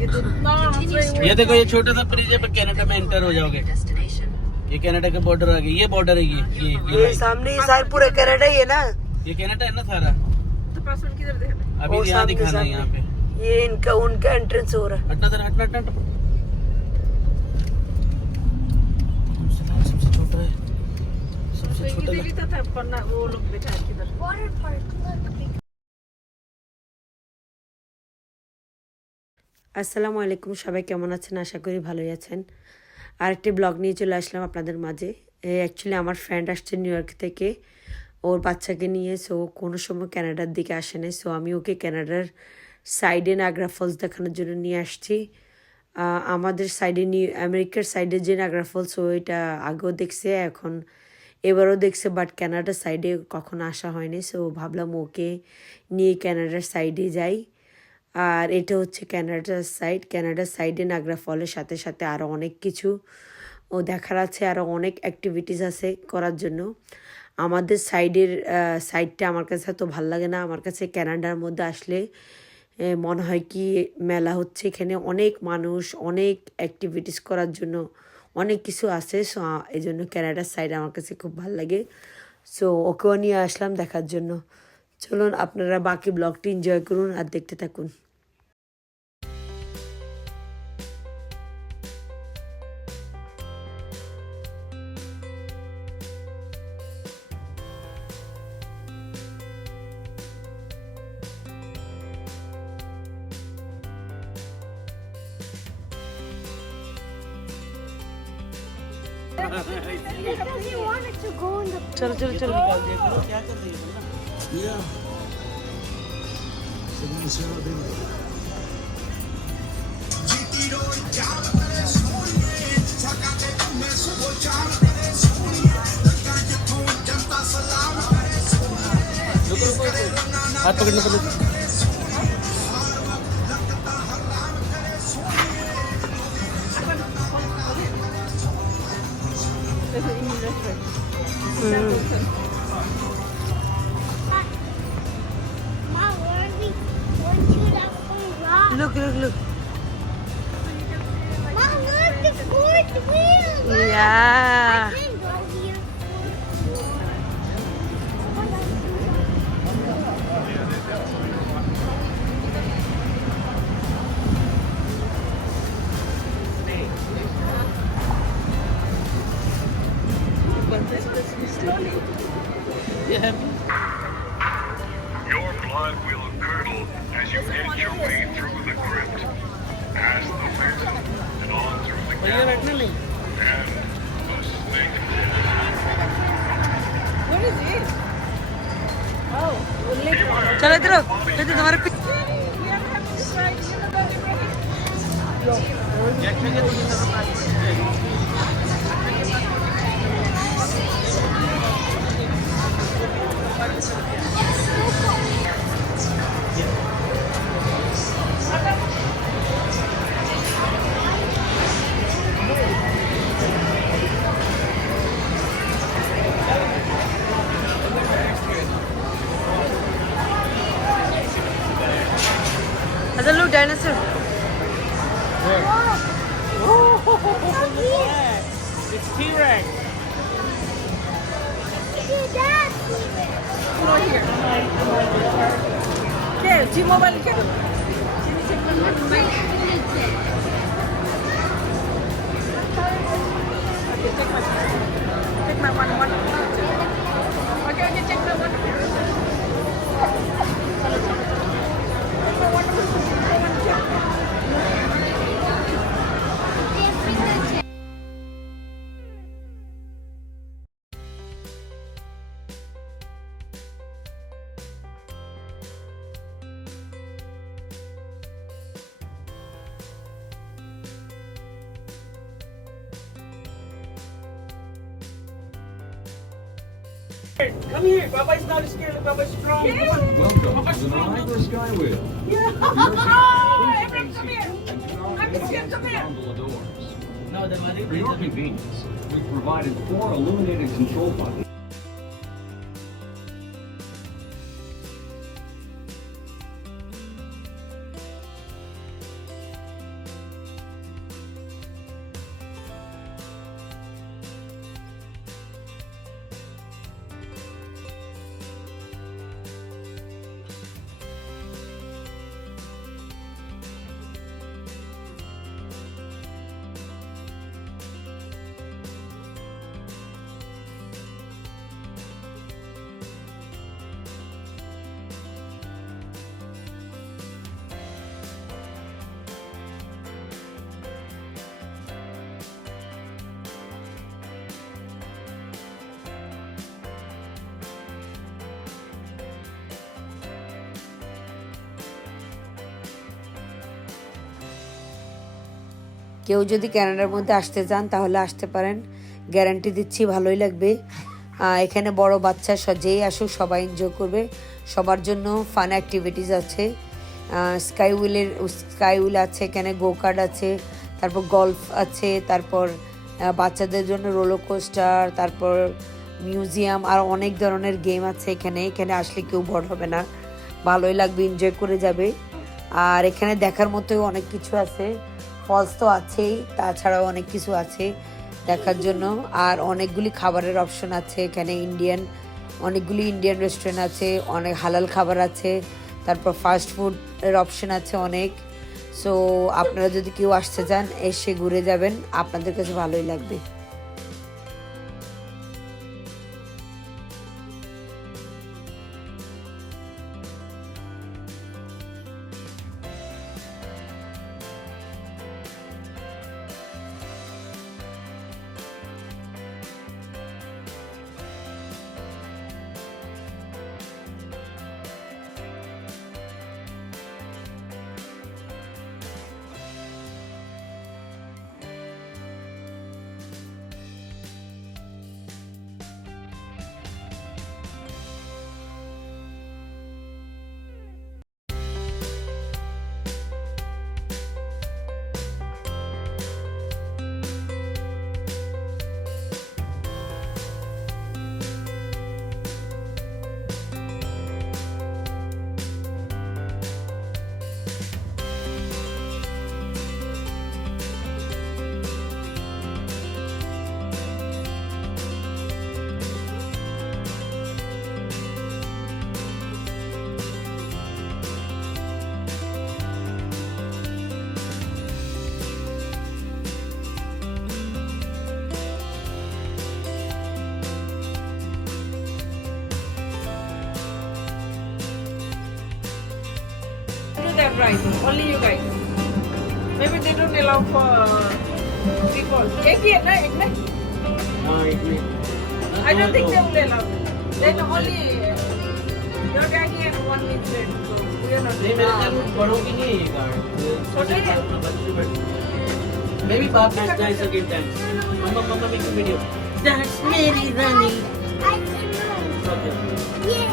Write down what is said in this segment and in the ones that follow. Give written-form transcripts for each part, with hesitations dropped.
ये देखो ये छोटा सा ब्रिज है, कनाडा में एंटर हो जाओगे। ये कनाडा का बॉर्डर आ गया, ये बॉर्डर है ये सामने ये सारे पूरे कनाडा ही है ना। ये कनाडा है ना सारा। तो पासवर्ड किधर देखना? अभी यहाँ दिखाना है यहाँ पे। ये इनका उनका एंट्रेंस हो रहा है। हटना जरा, हटना हटना। सबसे छोटा है, सबसे छोटा ये दिखता था पन्ना, वो लोग बैठा है किधर। আসসালামু আলাইকুম, সবাই কেমন আছেন? আশা করি ভালোই আছেন। আরেকটি ব্লগ নিয়ে চলে আসলাম আপনাদের মাঝে। অ্যাকচুয়ালি আমার ফ্রেন্ড আসছে নিউ ইয়র্ক থেকে ওর বাচ্চাকে নিয়ে। সো কোনো সময় কানাডার দিকে আসে নাই। সো আমি ওকে কানাডার সাইডে নায়াগ্রা ফলস দেখানোর জন্য নিয়ে আসছি। আমাদের সাইডে আমেরিকার সাইডে যে নায়াগ্রা ফলস, ও এটা আগেও দেখছে, এখন এবারও দেখছে, বাট কানাডার সাইডে কখনো আসা হয়নি। সো ভাবলাম ওকে নিয়ে কানাডার সাইডে যাই। আর এটা হচ্ছে কানাডার সাইড। কানাডার সাইডে নায়াগ্রা ফলের সাথে সাথে আরও অনেক কিছু ও দেখার আছে, আরও অনেক অ্যাক্টিভিটিস আছে করার জন্য। আমাদের সাইডটা আমার কাছে এত ভাল লাগে না। আমার কাছে কানাডার মধ্যে আসলে মনে হয় কি মেলা হচ্ছে, এখানে অনেক মানুষ, অনেক অ্যাক্টিভিটিস করার জন্য অনেক কিছু আছে। সো এই জন্য কানাডার সাইড আমার কাছে খুব ভালো লাগে। সো ওকেও নিয়ে আসলাম দেখার জন্য। চলুন আপনারা বাকি ব্লগটি এনজয় করুন আর দেখতে থাকুন। চলো চলো চলো। क्या कर रही है? हाथ पकड़ने पड़े। Look, look, look. Mom, look, the fourth wheel. Yeah. I can go here. Your blood will curdle as you edge your way through the crypt, past the mountain, and on through the gallows, and the snake. What is it? Oh, well, later on. चलो इधर आओ। इधर तुम्हारे You ever have this ride? You ever done it, Ibrahim? अच्छा look dinosaur. It's T-Rex. Dad. Come on here. Okay, T-Mobile, get it. Okay, take my one. Okay, take my one. Come here. Papa's not scared. Papa's strong. Welcome to the Niagara Skywheel. Yeah. Abraham, come here. I'm scared, come here. Gondola doors. No, the mother. For your convenience, we've provided 4 illuminated control buttons. কেউ যদি কানাডার মধ্যে আসতে চান তাহলে আসতে পারেন, guarantee দিচ্ছি ভালোই লাগবে। এখানে বড় বাচ্চা যেই আসুক সবাই এনজয় করবে, সবার জন্য ফান অ্যাক্টিভিটিস আছে। স্কাই হুইল আছে, এখানে গো কার্ট আছে, তারপর গল্ফ আছে, তারপর বাচ্চাদের জন্য রোলার কোস্টার, তারপর মিউজিয়াম, আর অনেক ধরনের গেম আছে এখানে। এখানে আসলে কেউ বড় হবে না, ভালোই লাগবে, এনজয় করে যাবে। আর এখানে দেখার মতো অনেক কিছু আছে, ফলস তো আছেই, তাছাড়াও অনেক কিছু আছে দেখার জন্য। আর অনেকগুলি খাবারের অপশন আছে এখানে, অনেকগুলি ইন্ডিয়ান রেস্টুরেন্ট আছে, অনেক হালাল খাবার আছে, তারপর ফাস্ট ফুডের অপশন আছে অনেক। সো আপনারা যদি কেউ আসতে চান এসে ঘুরে যাবেন, আপনাদের কাছে ভালোই লাগবে। Do that right, only you guys. Maybe they don't allow for people. Egg here, na? Egg, na? I don't think they will allow. Then only your daddy and one is late. So we are not. नहीं मेरे ख्याल में बड़ों की नहीं है card, छोटे हैं? अपना बच्चे बैठे मे बी बाप नेक्स्ट टाइम सेकंड टाइम मम्मा मेक अ वीडियो दैट्स मेरी रानी I can know. Yeah.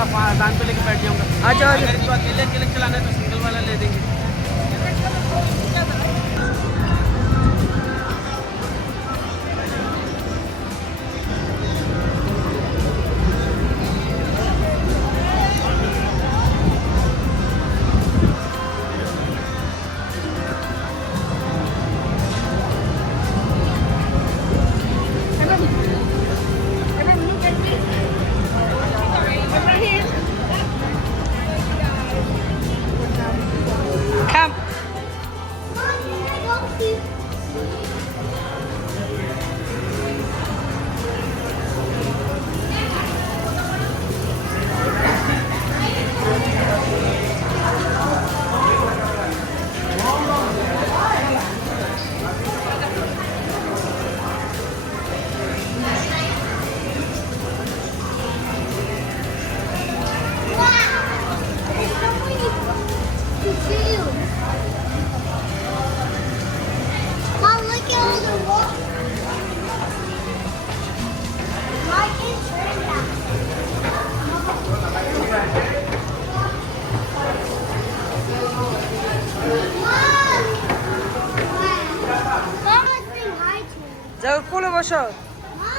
दान पे लेके बैठ जाऊंगा। आ जाओ, आ जाओ। अगर इसको अकेले अकेले चलाना है तो सिंगल वाला ले देंगे। Come. Mom, look at all the walls. Why can't turn that? Mom, let's sing hi to him. যাও কোলে বসো। Mom.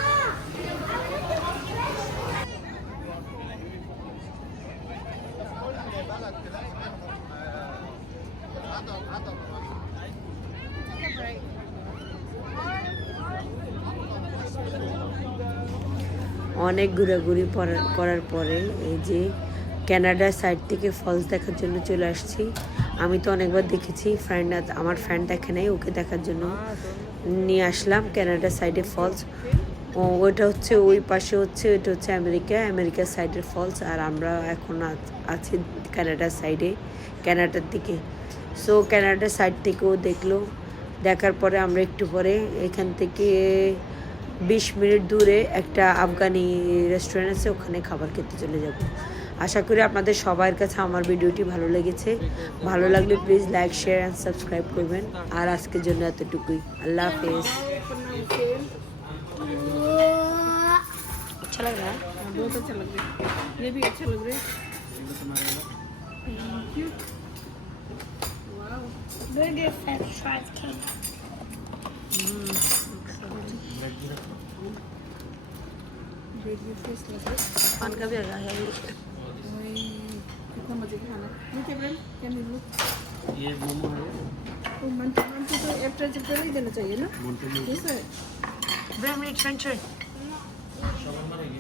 অনেক ঘোরাঘুরি করার পরে এই যে কানাডার সাইড থেকে ফলস দেখার জন্য চলে আসছি। আমি তো অনেকবার দেখেছি, আমার ফ্রেন্ড দেখে নাই, ওকে দেখার জন্য নিয়ে আসলাম কানাডার সাইডে ফলস। ওইটা হচ্ছে ওই পাশে হচ্ছে, ওইটা হচ্ছে আমেরিকার সাইডের ফলস, আর আমরা এখন আছি কানাডার সাইডে, কানাডার দিকে। সো কানাডার সাইড থেকেও দেখলো, দেখার পরে আমরা একটু পরে এখান থেকে 20 মিনিট দূরে একটা আফগানি রেস্টুরেন্ট আছে, ওখানে খাবার খেতে চলে যাব। আশা করি আপনাদের সবার কাছে আমার ভিডিওটি ভালো লেগেছে। ভালো লাগলে please like, share and subscribe করবেন। আর আজকের জন্য এতটুকুই। আল্লাহ হাফেজ। अच्छा लग रहा है? बहुत अच्छा लग रहा है, ये भी अच्छा लग रहा है। Where did French fries come? Ready fresh लग रहा है। पान का भी आ गया है। कितना मजे का खाना। नीचे ब्रेड क्या नींबू? ये मोमो है। तो मंटू तो एप्टाइजर पहले ही देना चाहिए ना? Yes sir. Bring me French fry.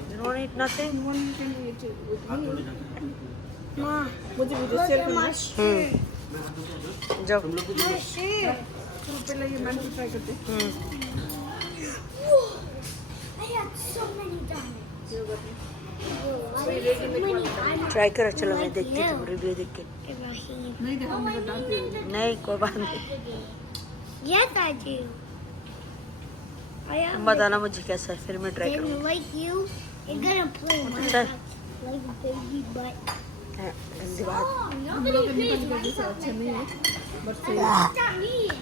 You don't eat nothing? One can eat it with me. Mom, मुझे वीडियो look शेयर at करना। my shoe. जाओ। My shoe. चलो पहले ये मंटू ट्राई करते हैं। Whoa, I got so many diamonds. I got so many diamonds. Try करो, चलो मैं देखती हूँ रिव्यू देख के। Ibrahim. नहीं देखा मेरा डाल दिया। नहीं कोई बात नहीं, Yes, I do. I तुम am बताना मुझे कैसा है, फिर मैं ट्राई Then करूँगी। like you, you're gonna play Sir. Minecraft like a baby, but Hindi बात। हम लोग के निकल के जैसे अच्छा नहीं है, but what does that mean?